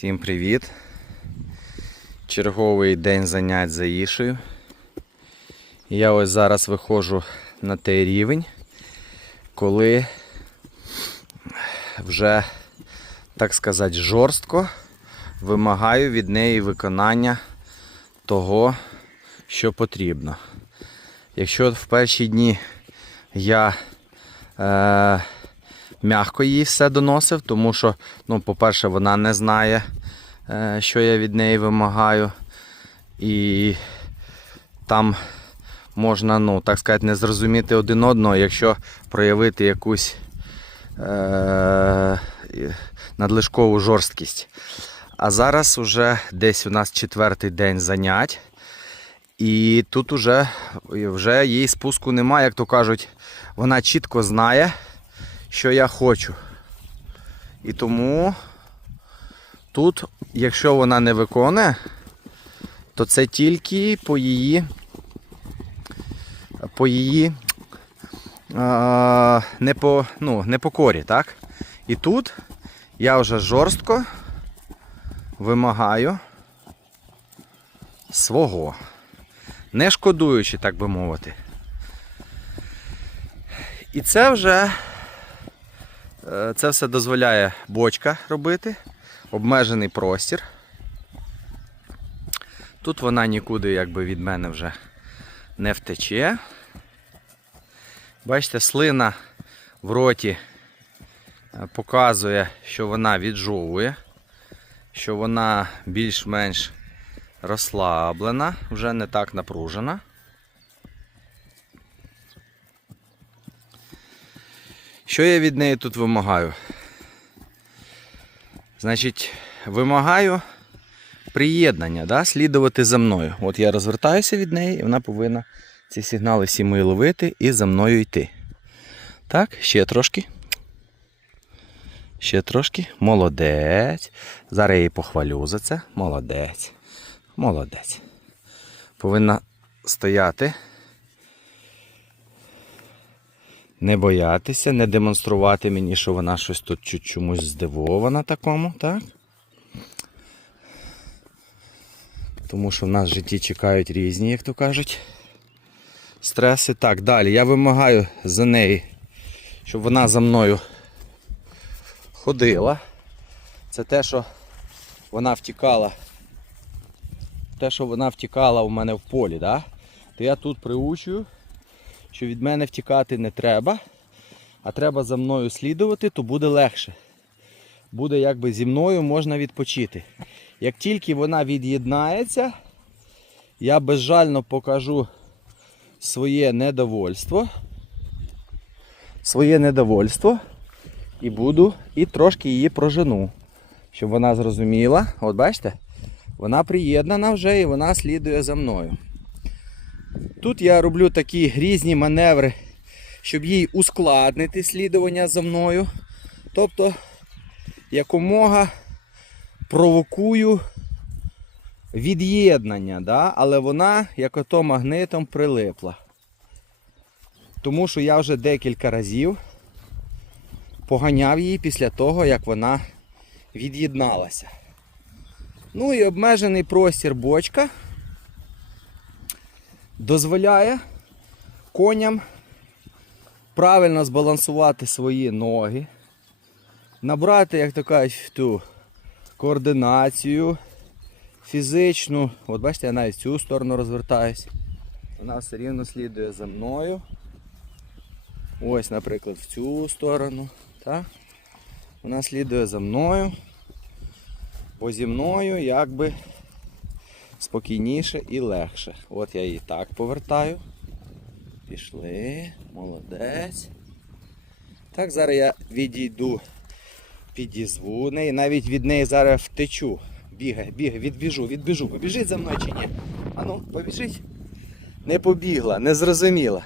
Всім привіт! Черговий день занять за Ішею. Я ось зараз виходжу на той рівень, коли вже, так сказати, жорстко вимагаю від неї виконання того, що потрібно. Якщо в перші дні я е, м'яко їй все доносив, тому що, ну, по-перше, вона не знає, е, що я від неї вимагаю. І там можна, ну, так сказати, не зрозуміти один одного, якщо проявити якусь е- надлишкову жорсткість. А зараз уже десь у нас четвертий день занять. І тут уже, вже їй спуску немає, як то кажуть, вона чітко знає, що я хочу. І тому тут, якщо вона не виконує, то це тільки по її по її а, не по, ну, непокорі, так? І тут я вже жорстко вимагаю свого. Не шкодуючи, так би мовити. І це вже це все дозволяє бочка робити, обмежений простір. Тут вона нікуди якби від мене вже не втече. Бачите, слина в роті е, показує, що вона віджовує, що вона більш-менш розслаблена, вже не так напружена. Що я від неї тут вимагаю? Значить, вимагаю приєднання, да? слідувати за мною. От я розвертаюся від неї, і вона повинна ці сигнали всі мої ловити і за мною йти. Так, ще трошки. Ще трошки. Молодець. Зараз я її похвалю за це. Молодець. Молодець. Повинна стояти. Не боятися, не демонструвати мені, що вона щось тут чомусь здивована такому, так? Тому що в нас в житті чекають різні, як то кажуть, стреси. Так, далі я вимагаю за неї, щоб вона за мною ходила. Це те, що вона втікала. Те, що вона втікала у мене в полі, да? то я тут приучую, що від мене втікати не треба, а треба за мною слідувати, то буде легше. Буде якби зі мною можна відпочити. Як тільки вона від'єднається, я безжально покажу своє недовольство. Своє недовольство і буду і трошки її прожену, щоб вона зрозуміла. От бачите? Вона приєднана вже і вона слідує за мною. Тут я роблю такі різні маневри, щоб їй ускладнити слідування за мною. Тобто якомога провокую від'єднання, да? але вона як ото магнитом прилипла. Тому що я вже декілька разів поганяв її після того, як вона від'єдналася. Ну і обмежений простір бочка дозволяє коням правильно збалансувати свої ноги, набрати, як то кажуть, ту координацію фізичну. От бачите, я навіть в цю сторону розвертаюсь. Вона все рівно слідує за мною. Ось, наприклад, в цю сторону. Так? Вона слідує за мною. Бо зі мною якби спокійніше і легше. От я її так повертаю. Пішли, молодець. Так, зараз я відійду, підізву неї, навіть від неї зараз втечу. Бігай, бігай, відбіжу, відбіжу. Побіжить за мною чи ні? Ану, побіжить. Не побігла, не зрозуміла.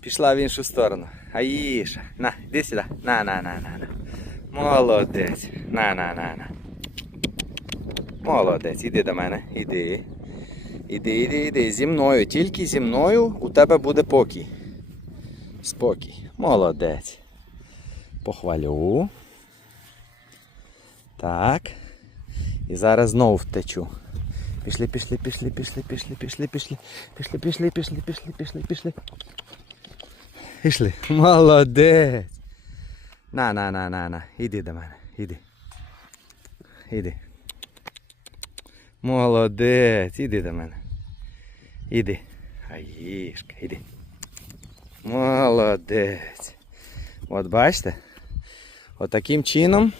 Пішла в іншу сторону. Аїша, на, іди сюди. На, на, на, на, на. Молодець. На, на, на, на. Молодець, іди до мене, іди. Іди, іди, іди. Зі мною. Тільки зі мною у тебе буде покій. Спокій. Молодець. Похвалю. Так. І зараз знову втечу. Пішли, пішли, пішли, пішли, пішли, пішли, пішли, пішли, пішли, пішли, пішли, пішли, пішли. Пішли. Молодець. На, на, на, на, на. Іди до мене. Іди. Іди. Молодець. Іди до мене. Іди. Аїшка, іди. Молодець. От бачите? Отаким чином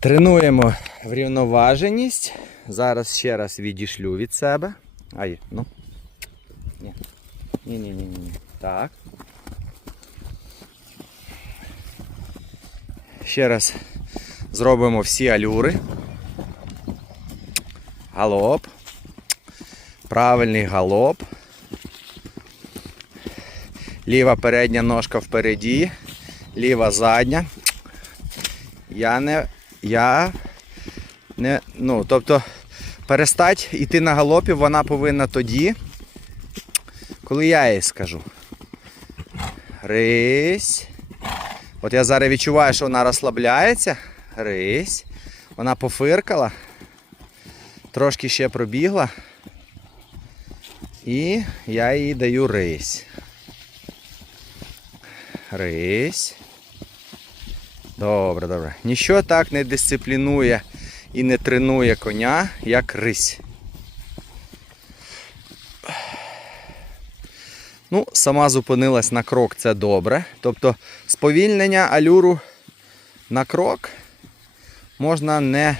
тренуємо врівноваженість. Зараз ще раз відійшлю від себе. Ай, ну. Ні. Ні, ні, ні, ні, ні. Так. Ще раз зробимо всі алюри. Галоп. Правильний галоп. Ліва передня ножка впереді, ліва задня. Я не. Я не. Ну, тобто перестать іти на галопі вона повинна тоді, коли я їй скажу. Рись. От я зараз відчуваю, що вона розслабляється. Рись. Вона пофиркала. Трошки ще пробігла. І я їй даю рись. Рись. Добре, добре. Ніщо так не дисциплінує і не тренує коня, як рись. Ну, сама зупинилась на крок, це добре. Тобто сповільнення алюру на крок можна не.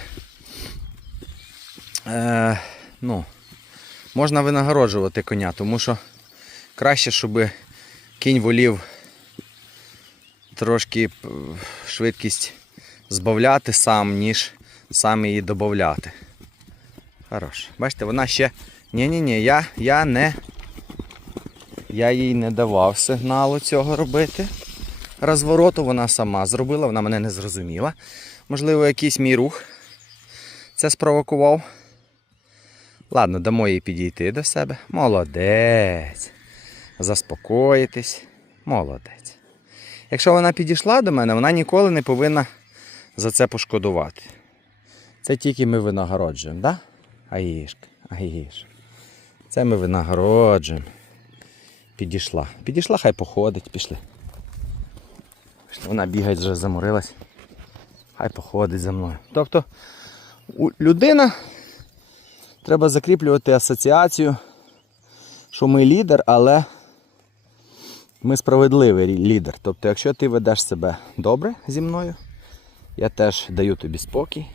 Е, ну, можна винагороджувати коня, тому що краще, щоб кінь волів трошки швидкість збавляти сам, ніж сам її додати. Хорош. Бачите, вона ще. Ні-ні-ні, я, я не. Я їй не давав сигналу цього робити. Розвороту вона сама зробила, вона мене не зрозуміла. Можливо, якийсь мій рух це спровокував. Ладно, дамо їй підійти до себе. Молодець. Заспокоїтись. Молодець. Якщо вона підійшла до мене, вона ніколи не повинна за це пошкодувати. Це тільки ми винагороджуємо, да? Аїшка, аїш. Це ми винагороджуємо. Підійшла. Підійшла, хай походить, пішли. Вона бігає, вже заморилась. Хай походить за мною. Тобто людина треба закріплювати асоціацію, що ми лідер, але ми справедливий лідер. Тобто, якщо ти ведеш себе добре зі мною, я теж даю тобі спокій,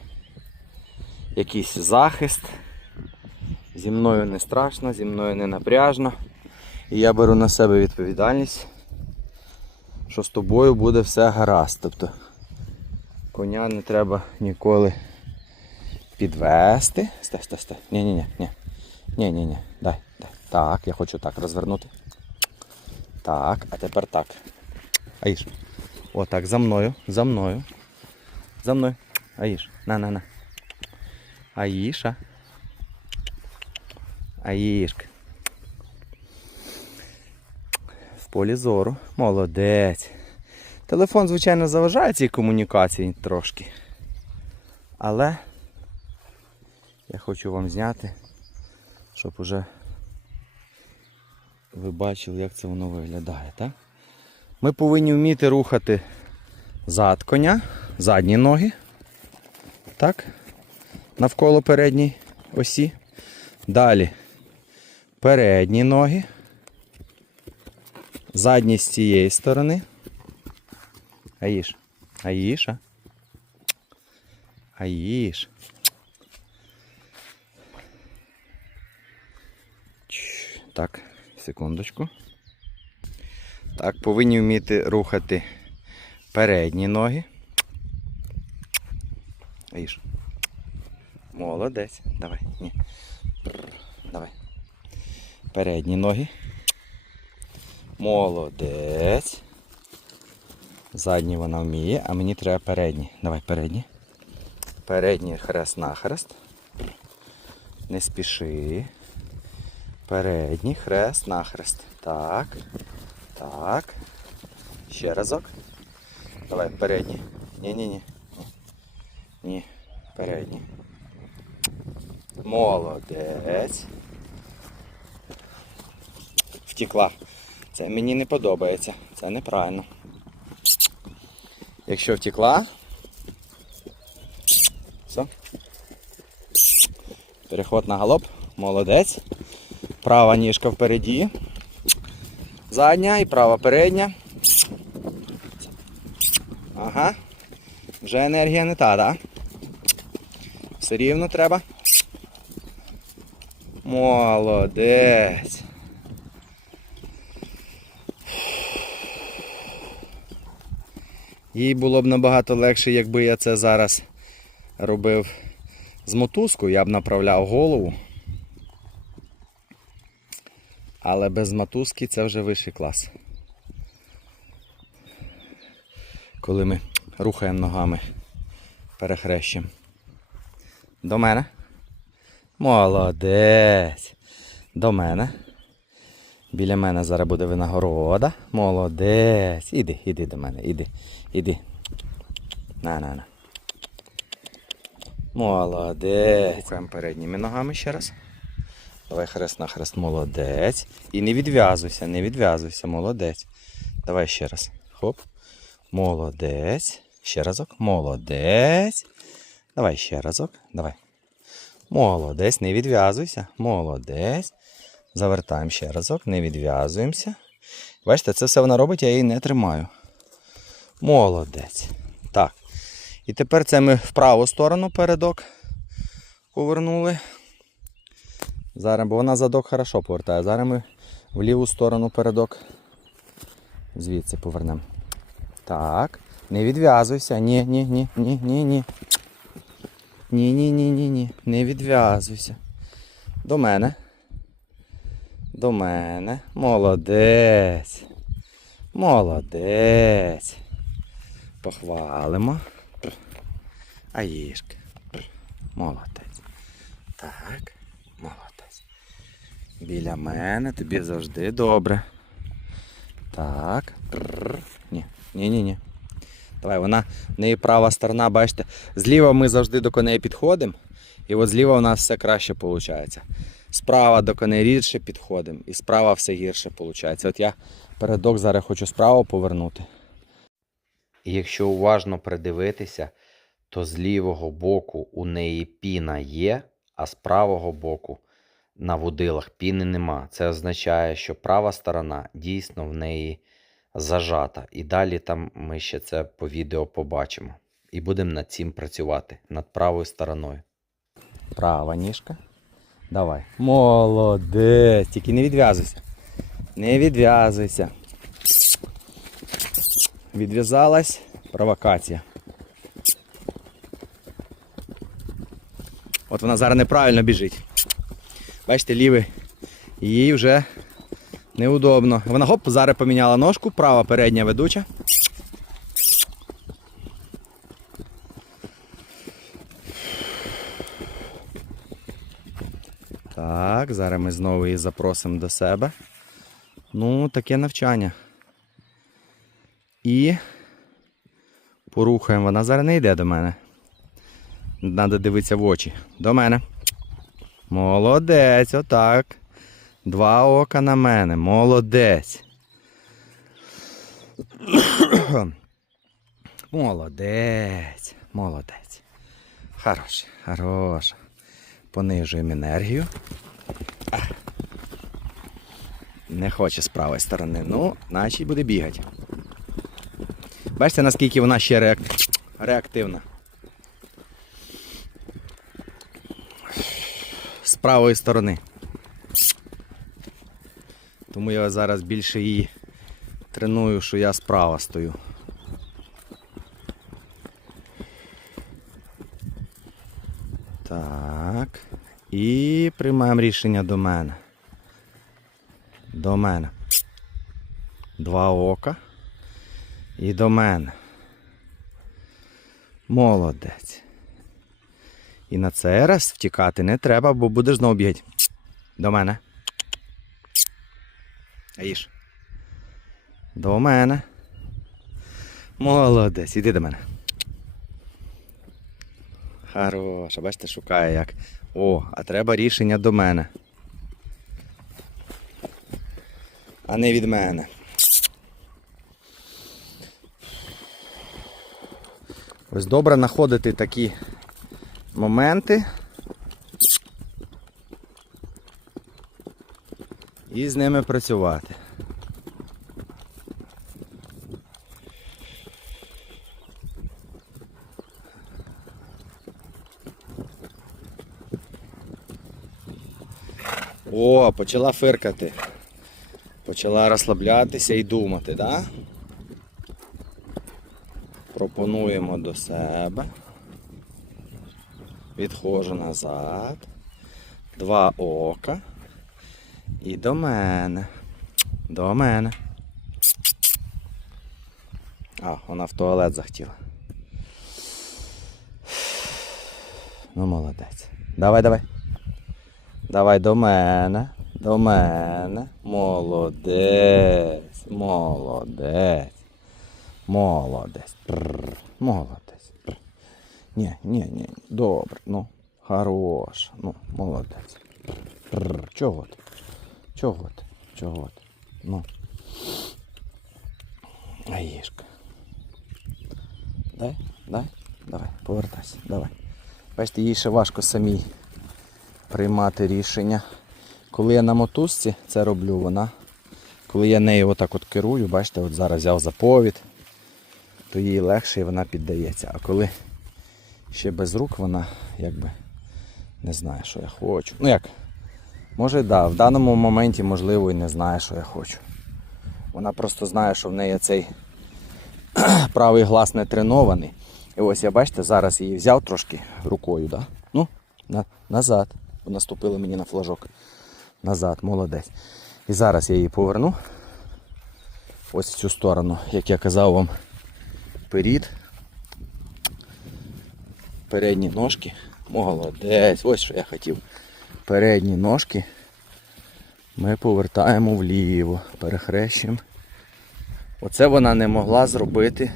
якийсь захист. Зі мною не страшно, зі мною не напряжно. І я беру на себе відповідальність, що з тобою буде все гаразд. Тобто коня не треба ніколи підвести. Стай, стай, стай. Ні, ні, ні, ні. Ні, ні, ні. Дай, дай. Так, я хочу так розвернути. Так, а тепер так. Аїш. Отак, за мною, за мною. За мною. Аїш. На, на, на. Аїша. Аїшка. В полі зору. Молодець. Телефон, звичайно, заважає цій комунікації трошки. Але я хочу вам зняти, щоб уже ви бачили, як це воно виглядає. Так? Ми повинні вміти рухати зад коня, задні ноги. Так? Навколо передній осі. Далі передні ноги. Задні з цієї сторони. Аїш. Аїша. Аїш. Так, секундочку. Так, повинні вміти рухати передні ноги. Аїш. Молодець. Давай. Ні. Давай. Передні ноги. Молодець. Задні вона вміє, а мені треба передні. Давай передні. Передній хрест нахрест. Не спіши. Передній хрест нахрест. Так. Так. Ще разок. Давай передній. Ні-ні-ні. Ні. Передній. Молодець. Втікла. Це мені не подобається. Це неправильно. Якщо втекла. Все. Переход на галоп. Молодець. Права ніжка впереді. Задня і права передня. Ага. Вже енергія не та, так? Все рівно треба. Молодець. Їй було б набагато легше, якби я це зараз робив з мотузкою, я б направляв голову. Але без мотузки це вже вищий клас. Коли ми рухаємо ногами, перехрещем. До мене. Молодець. До мене. Біля мене зараз буде винагорода. Молодець. Іди, іди до мене, іди, іди. На, на, на. Молодець. Рухаємо передніми ногами ще раз. Давай хрест на хрест, молодець. І не відв'язуйся, не відв'язуйся, молодець. Давай ще раз. Хоп. Молодець. Ще разок. Молодець. Давай ще разок. Давай. Молодець, не відв'язуйся. Молодець. Завертаємо ще разок, не відв'язуємося. Бачите, це все вона робить, я її не тримаю. Молодець. Так. І тепер це ми в праву сторону передок повернули. Зараз, бо вона задок хорошо повертає. Зараз ми в ліву сторону передок. Звідси повернемо. Так. Не відв'язуйся. Ні, ні, ні, ні, ні, ні. Ні, ні, ні, ні, ні. Не відв'язуйся. До мене. До мене. Молодець. Молодець. Похвалимо. Аїшки. Молодець. Так. Молодець. Біля мене тобі завжди добре. Так. Ні. Ні, ні, ні. Давай, вона в неї права сторона, бачите. Зліва ми завжди до коней підходимо. І от зліва у нас все краще виходить. Справа до коней рідше підходимо, і справа все гірше виходить. От я передок зараз хочу справа повернути. І якщо уважно придивитися, то з лівого боку у неї піна є, а з правого боку на вудилах піни нема. Це означає, що права сторона дійсно в неї зажата. І далі там ми ще це по відео побачимо. І будемо над цим працювати, над правою стороною. Права ніжка. Давай. Молодець. Тільки не відв'язуйся. Не відв'язуйся. Відв'язалась. Провокація. От вона зараз неправильно біжить. Бачите, лівий. Їй вже неудобно. Вона хоп, зараз поміняла ножку, права передня ведуча. Так, зараз ми знову її запросимо до себе. Ну, таке навчання. І порухаємо. Вона зараз не йде до мене. Треба дивитися в очі. До мене. Молодець, отак. Два ока на мене. Молодець. Молодець. Молодець. Хорош, хорош. Понижуємо енергію. Не хоче з правої сторони. Ну, значить буде бігати. Бачите, наскільки вона ще реак... реактивна. З правої сторони. Тому я зараз більше її треную, що я справа стою. Так. І приймаємо рішення до мене. До мене. Два ока. І до мене. Молодець. І на цей раз втікати не треба, бо будеш знову бігати. До мене. Аїш. До мене. Молодець, іди до мене. Хороша, бачите, шукає як. О, а треба рішення до мене. А не від мене. Ось добре знаходити такі моменти. І з ними працювати. О, почала фиркати. Почала розслаблятися і думати, так? Да? Пропонуємо до себе. Відходжу назад. Два ока. І до мене. До мене. А, вона в туалет захотіла. Ну, молодець. Давай, давай. Давай до мене. До мене. Молодець. Молодець. Молодець. Молодець. Ні, ні, ні. Добре. Ну, хорош. Ну, молодець. Чого ти? Чого ти? Чого ти? Ну. Аїшка. Дай, дай, давай, повертайся, давай. Бачите, їй ще важко самій приймати рішення. Коли я на мотузці це роблю, вона. Коли я нею отак от керую, бачите, от зараз взяв заповідь, то їй легше і вона піддається. А коли ще без рук вона якби не знає, що я хочу. Ну як? Може, да, в даному моменті, можливо, і не знає, що я хочу. Вона просто знає, що в неї цей правий глаз не тренований. І ось я бачите, зараз її взяв трошки рукою, да? Ну, на, назад. Наступили мені на флажок. Назад, молодець. І зараз я її поверну. Ось в цю сторону, як я казав вам, вперед. Передні ножки. Молодець. Ось що я хотів. Передні ножки ми повертаємо вліво, перехрещуємо. Оце вона не могла зробити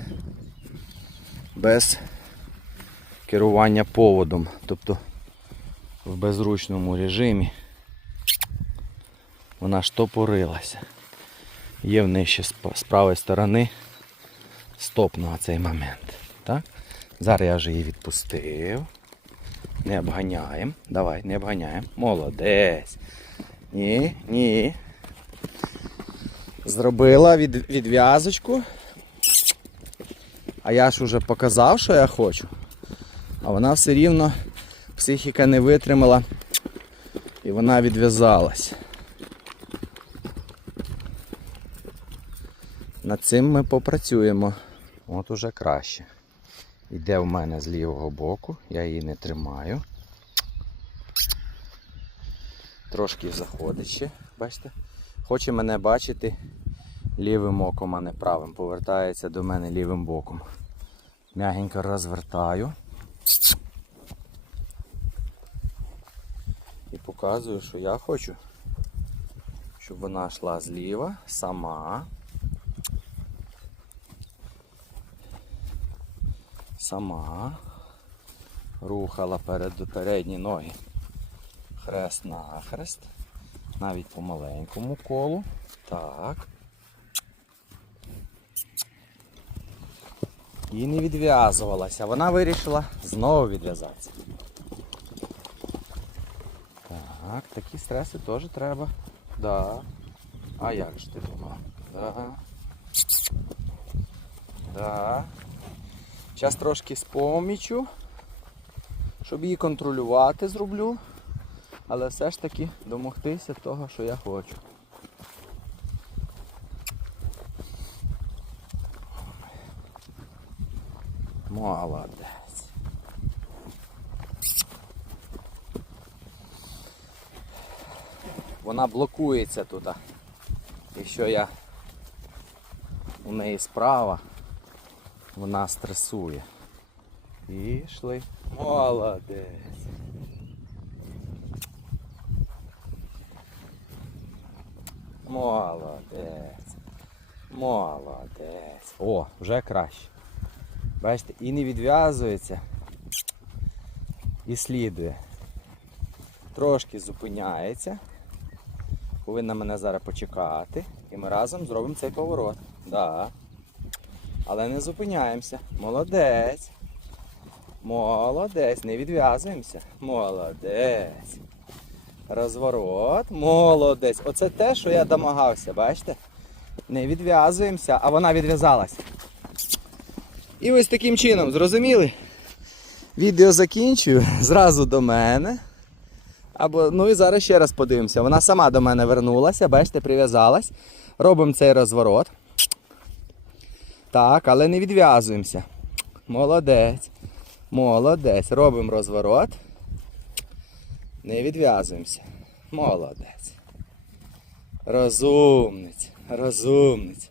без керування поводом, тобто в безручному режимі. Вона штопорилася. Є в неї ще з правої сторони стоп на цей момент. Так? Зараз я вже її відпустив. Не обганяємо. Давай, не обганяємо. Молодець. Ні, ні. Зробила від, відв'язочку. А я ж уже показав, що я хочу. А вона все рівно психіка не витримала і вона відв'язалась. Над цим ми попрацюємо. От уже краще. Йде в мене з лівого боку, я її не тримаю. Трошки заходить ще, бачите? Хоче мене бачити лівим оком, а не правим. Повертається до мене лівим боком. Мягенько розвертаю. І показую, що я хочу, щоб вона йшла зліва сама. Сама рухала перед передні ноги хрест на хрест, навіть по маленькому колу. Так. І не відв'язувалася. Вона вирішила знову відв'язатися. Так, такі стреси теж треба. Да. А як ж ти думав? Да. Да. Зараз трошки з помічю, щоб її контролювати зроблю, але все ж таки домогтися того, що я хочу. Молодець. Вона блокується тут. Якщо я у неї справа, вона стресує. Пішли. Молодець. Молодець. Молодець. О, вже краще. Бачите, і не відв'язується. і слідує. Трошки зупиняється. Повинна мене зараз почекати. І ми разом зробимо цей поворот. Да. Але не зупиняємося. Молодець. Молодець. Не відв'язуємося. Молодець. Розворот. Молодець. Оце те, що я домагався, бачите? Не відв'язуємося, а вона відв'язалась. І ось таким чином, зрозуміли? Відео закінчую зразу до мене. Або, ну і зараз ще раз подивимося. Вона сама до мене вернулася, бачите, прив'язалась. Робимо цей розворот. Так, але не відв'язуємося. Молодець. Молодець. Робимо розворот. Не відв'язуємося. Молодець. Розумниць. Розумниць.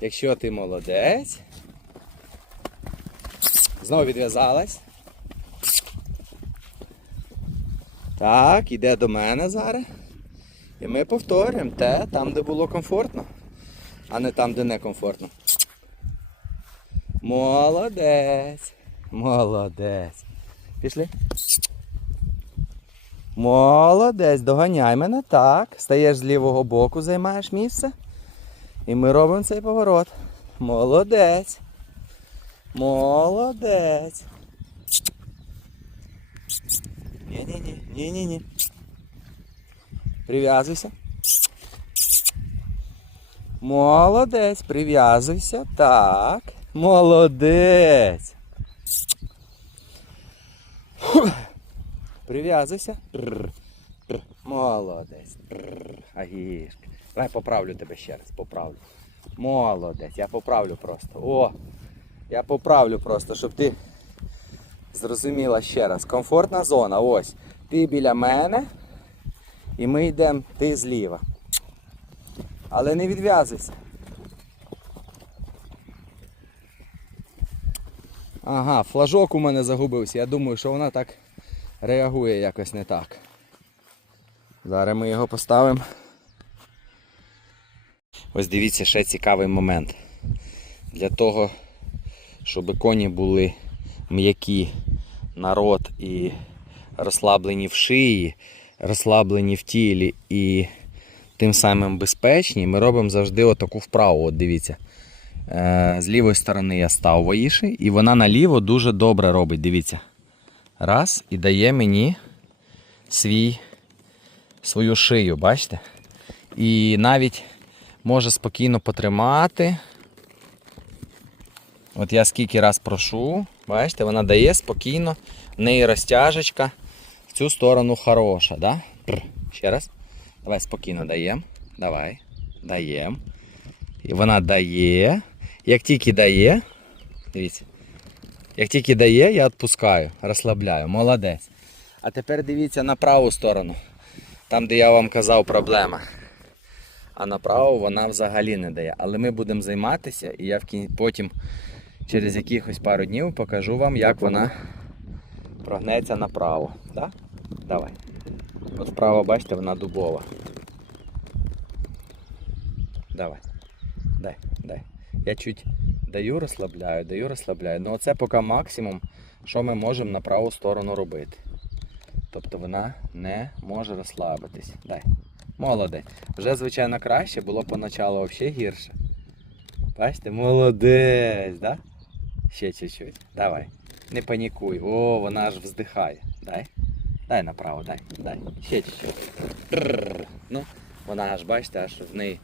Якщо ти молодець. Знову відв'язалась. Так, іде до мене зараз. І ми повторюємо те, там, де було комфортно, а не там, де не комфортно. Молодець. Молодець. Пішли. Молодець, доганяй мене. Так. Стаєш з лівого боку, займаєш місце. І ми робимо цей поворот. Молодець. Молодець. Ні-ні-ні, ні-ні-ні. Прив'язуйся. Молодець, прив'язуйся. Так. Молодець. Прив'язуйся. Молодець. Тррр. Агішка. Давай поправлю тебе ще раз, поправлю. Молодець, я поправлю просто. О! Я поправлю просто, щоб ти зрозуміла ще раз. Комфортна зона. Ось. Ти біля мене. І ми йдемо, ти зліва. Але не відв'язуйся. Ага, флажок у мене загубився. Я думаю, що вона так реагує якось не так. Зараз ми його поставимо. Ось дивіться ще цікавий момент. Для того, щоб коні були м'які на рот і розслаблені в шиї, розслаблені в тілі і тим самим безпечні, ми робимо завжди отаку вправу. От дивіться. Е, З лівої сторони я став воїші, і вона наліво дуже добре робить. Дивіться. Раз, і дає мені свій, свою шию, бачите? І навіть може спокійно потримати. От я скільки раз прошу, бачите, вона дає спокійно, в неї розтяжечка в цю сторону хороша. Да? Пр. Ще раз. Давай спокійно даємо. Давай. Даємо. І вона дає. Як тільки дає, дивіться, як тільки дає, я відпускаю, розслабляю. Молодець. А тепер дивіться на праву сторону. Там, де я вам казав, проблема. А направо вона взагалі не дає. Але ми будемо займатися, і я потім через якихось пару днів покажу вам, як вона прогнеться направо. Так? Давай. От вправо, бачите, вона дубова. Давай. Дай, дай. Я чуть даю, розслабляю, даю, розслабляю. Ну оце поки максимум, що ми можемо на праву сторону робити. Тобто вона не може розслабитись. Дай. Молодець. Вже, звичайно, краще, було поначалу взагалі гірше. Бачите, молодець, да? Ще чуть-чуть. Давай. Не панікуй. О, вона аж вздихає. Дай. Дай направо, дай, дай. Ще чуть-чуть. Ну, вона аж, бачите, аж в неї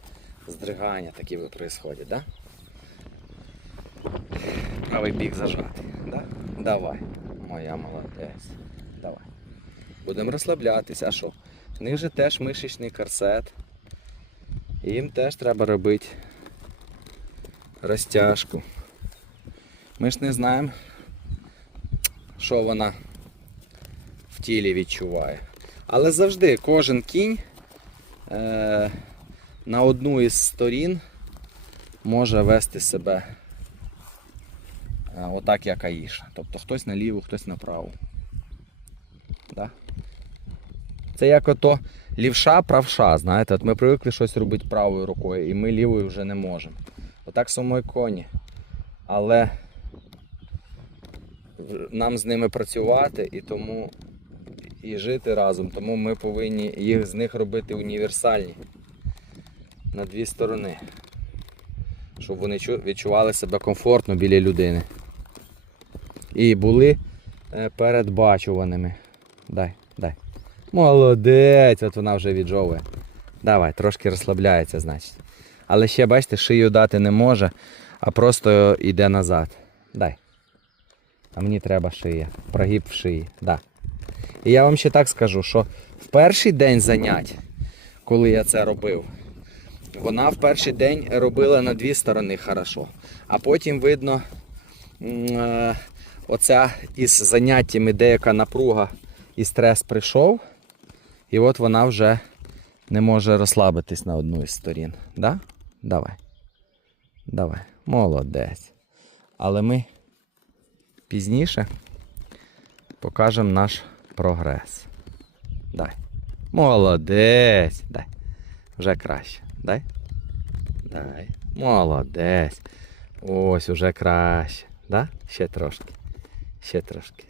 здригання такі происходять, да? Правий бік зажатий. Да? Давай. Моя молодець. Давай. Будемо розслаблятися. А що? В них же теж мишечний корсет. Їм теж треба робити розтяжку. Ми ж не знаємо, що вона в тілі відчуває. Але завжди кожен кінь е, на одну із сторін може вести себе отак, як Аїша. Тобто хтось на ліву, хтось на праву. Да? Це як ото лівша, правша, знаєте, от ми привикли щось робити правою рукою, і ми лівою вже не можемо. Отак само і коні. Але нам з ними працювати і тому і жити разом. Тому ми повинні їх з них робити універсальні на дві сторони. Щоб вони відчували себе комфортно біля людини. І були е, передбачуваними. Дай, дай. Молодець, от вона вже віджовує. Давай, трошки розслабляється, значить. Але ще, бачите, шию дати не може, а просто йде назад. Дай. А мені треба шия. Прогиб в шиї. Да. І я вам ще так скажу, що в перший день занять, коли я це робив, вона в перший день робила на дві сторони хорошо. А потім видно, е, оця із заняттями деяка напруга і стрес прийшов. І от вона вже не може розслабитись на одну із сторін. Да? Давай. Давай. Молодець. Але ми пізніше покажемо наш прогрес. Дай. Молодець. Дай. Вже краще. Дай. Дай. Молодець. Ось уже краще. Да? Ще трошки. Ще трошки.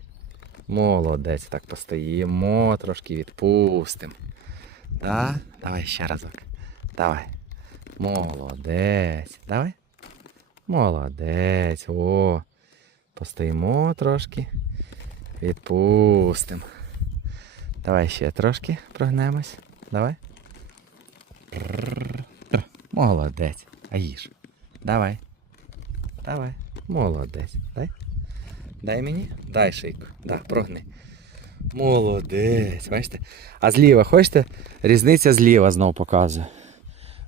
Молодець. Так постоїмо, трошки відпустимо. Да? Давай ще разок. Давай. Молодець. Давай. Молодець. О. Постоїмо трошки. Відпустимо. Давай ще трошки прогнемось. Давай. Молодець. А їж. Давай. Давай. Молодець. Дай. Дай мені. Дай шийку. Да, прогни. Молодець. Бачите? А зліва, хочете? Різниця зліва знов показує.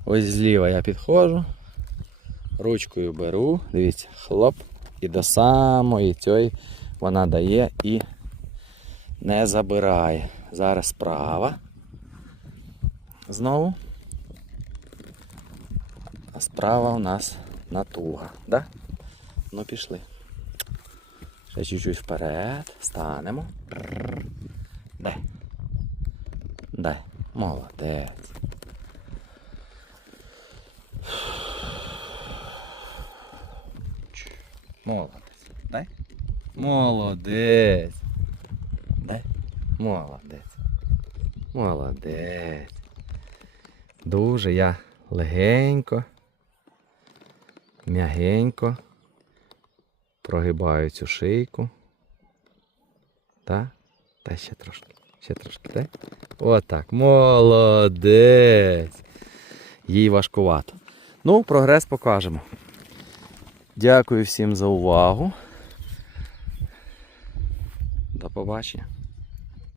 Ось зліва я підходжу. Ручкою беру. Дивіться, хлоп. І до самої цієї вона дає і не забирає. Зараз справа. Знову. А справа у нас натуга. Да? Ну пішли. Чуть-чуть вперед. Станемо. Дай. Дай. Молодець. Молодець. Дай. Молодець. Дай. Молодець. Молодець. Дуже я легенько, м'ягенько прогибаю цю шийку. Та? Та ще трошки. Ще трошки, так? Отак. Молодець. Їй важкувато. Ну, прогрес покажемо. Дякую всім за увагу. До побачення.